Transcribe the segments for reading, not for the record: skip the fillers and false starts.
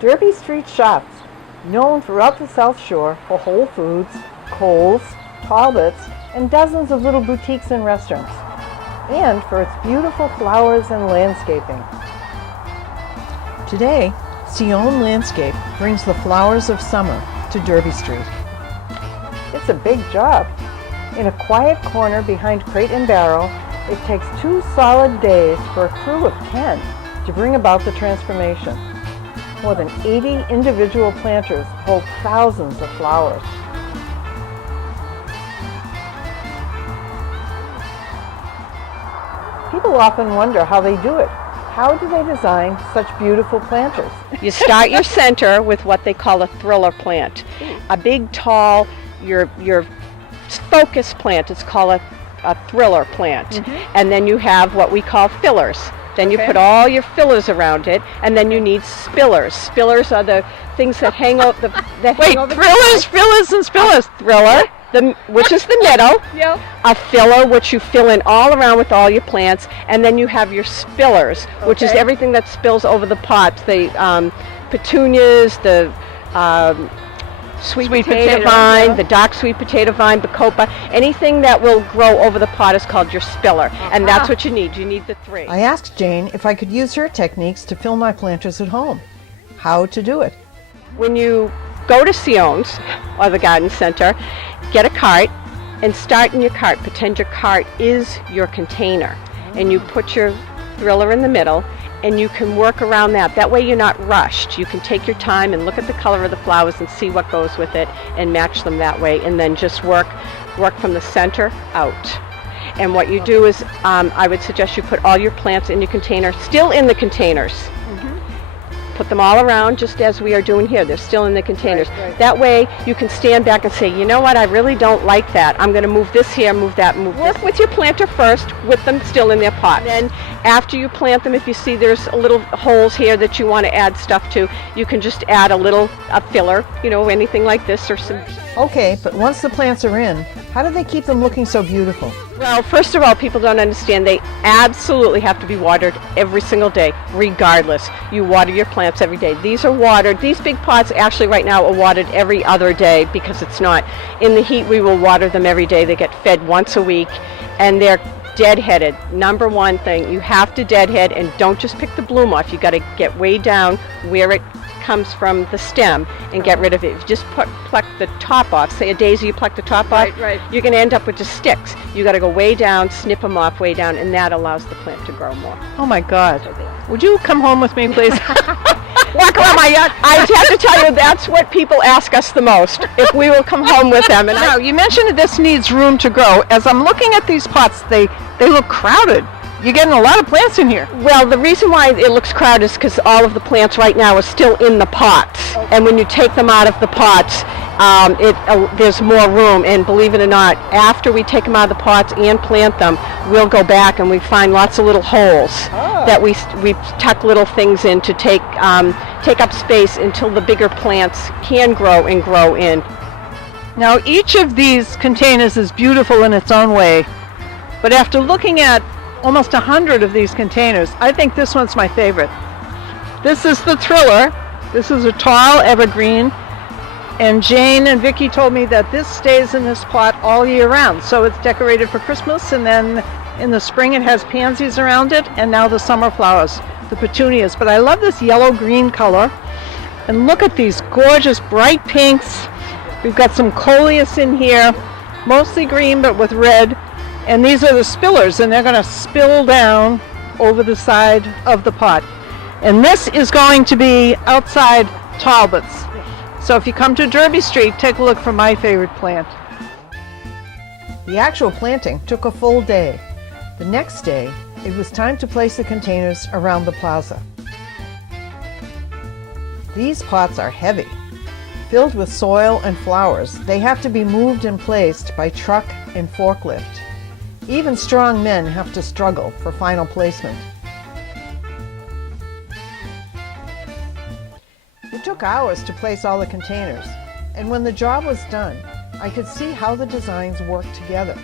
Derby Street Shops, known throughout the South Shore for Whole Foods, Kohl's, Talbot's, and dozens of little boutiques and restaurants, and for its beautiful flowers and landscaping. Today, Seoane Landscape brings the flowers of summer to Derby Street. It's a big job. In a quiet corner behind Crate and Barrel, it takes 2 solid days for a crew of 10 to bring about the transformation. More than 80 individual planters hold thousands of flowers. People often wonder how they do it. How do they design such beautiful planters? You start your center with what they call a thriller plant. A big, tall, your focus plant is called a thriller plant. And then you have what we call fillers. Then you put all your fillers around it, and then you need spillers. Spillers are the things that hang over the thrillers, fillers, and spillers. Thriller, which is the middle. A filler, which you fill in all around with all your plants, and then you have your spillers, which is everything that spills over the pots. The petunias, the sweet potato vine, the dark sweet potato vine, bacopa, anything that will grow over the pot is called your spiller, and that's what you need. You need the 3. I asked Jane if I could use her techniques to fill my planters at home. How to do it. When you go to Seoane's or the garden center, get a cart and start in your cart. Pretend your cart is your container, and you put your thriller in the middle, and you can work around that. That way you're not rushed. You can take your time and look at the color of the flowers and see what goes with it and match them that way, and then just work from the center out. And what you do is, I would suggest you put all your plants in your container, still in the containers. Put them all around just as we are doing here. They're still in the containers. That way you can stand back and say, you know what, I really don't like that. I'm going to move this here, move that, move this. Work with your planter first with them still in their pot. Then after you plant them, if you see there's a little holes here that you want to add stuff to, you can just add a filler, anything like this or some. Okay, but once the plants are in, how do they keep them looking so beautiful? Well, first of all, people don't understand they absolutely have to be watered every single day, regardless. You water your plants every day. These are watered. These big pots actually right now are watered every other day because it's not. In the heat, we will water them every day. They get fed once a week, and they're deadheaded. Number one thing, you have to deadhead, and don't just pick the bloom off. You got to get way down where it comes from the stem and get rid of it. If you just pluck the top off, say a daisy, you pluck the top off, you're going to end up with just sticks. You got to go way down, snip them off way down, and that allows the plant to grow more. Oh my God. Would you come home with me, please? Walk around my yard. I have to tell you, that's what people ask us the most, if we will come home with them. And now, you mentioned that this needs room to grow. As I'm looking at these pots, they look crowded. You're getting a lot of plants in here. Well, the reason why it looks crowded is because all of the plants right now are still in the pots. And when you take them out of the pots, there's more room. And believe it or not, after we take them out of the pots and plant them, we'll go back and we find lots of little holes that we tuck little things in to take up space until the bigger plants can grow and grow in. Now, each of these containers is beautiful in its own way, but after looking at almost 100 of these containers, I think this one's my favorite. This is the thriller. This is a tall evergreen, and Jane and Vicki told me that this stays in this pot all year round. So it's decorated for Christmas, and then in the spring it has pansies around it, and now the summer flowers, the petunias. But I love this yellow-green color, and look at these gorgeous bright pinks. We've got some coleus in here, mostly green but with red. And these are the spillers, and they're going to spill down over the side of the pot. And this is going to be outside Talbot's. So if you come to Derby Street, take a look for my favorite plant. The actual planting took a full day. The next day, it was time to place the containers around the plaza. These pots are heavy. Filled with soil and flowers, they have to be moved and placed by truck and forklift. Even strong men have to struggle for final placement. It took hours to place all the containers, and when the job was done, I could see how the designs worked together.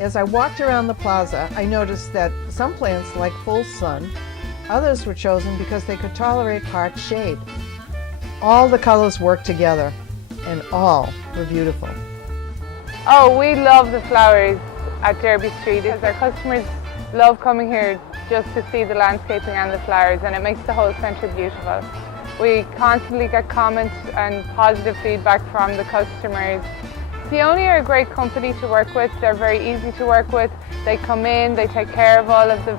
As I walked around the plaza, I noticed that some plants like full sun, Others were chosen because they could tolerate part shade. All the colors worked together, and all were beautiful. Oh, we love the flowers at Derby Street. Our customers love coming here just to see the landscaping and the flowers, and it makes the whole centre beautiful. We constantly get comments and positive feedback from the customers. Seoane are a great company to work with. They're very easy to work with. They come in, they take care of all of the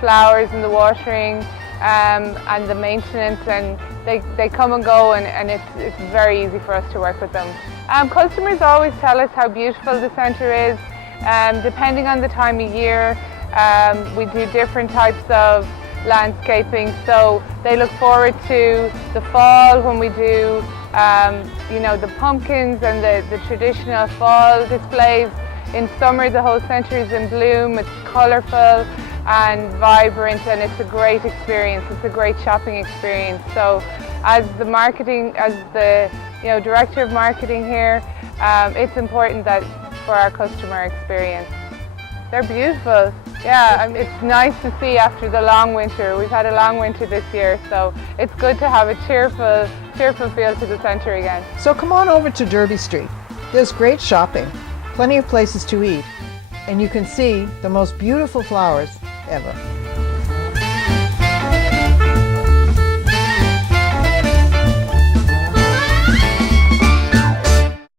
flowers and the watering and the maintenance, and they come and go, and it's very easy for us to work with them. Customers always tell us how beautiful the centre is. Depending on the time of year, we do different types of landscaping, so they look forward to the fall when we do the pumpkins and the traditional fall displays. In summer the whole centre is in bloom, it's colourful and vibrant, and it's a great experience. It's a great shopping experience. So as the director of marketing here, it's important that for our customer experience. They're beautiful. Yeah, it's nice to see after the long winter. We've had a long winter this year, so it's good to have a cheerful feel to the centre again. So come on over to Derby Street. There's great shopping, plenty of places to eat, and you can see the most beautiful flowers ever.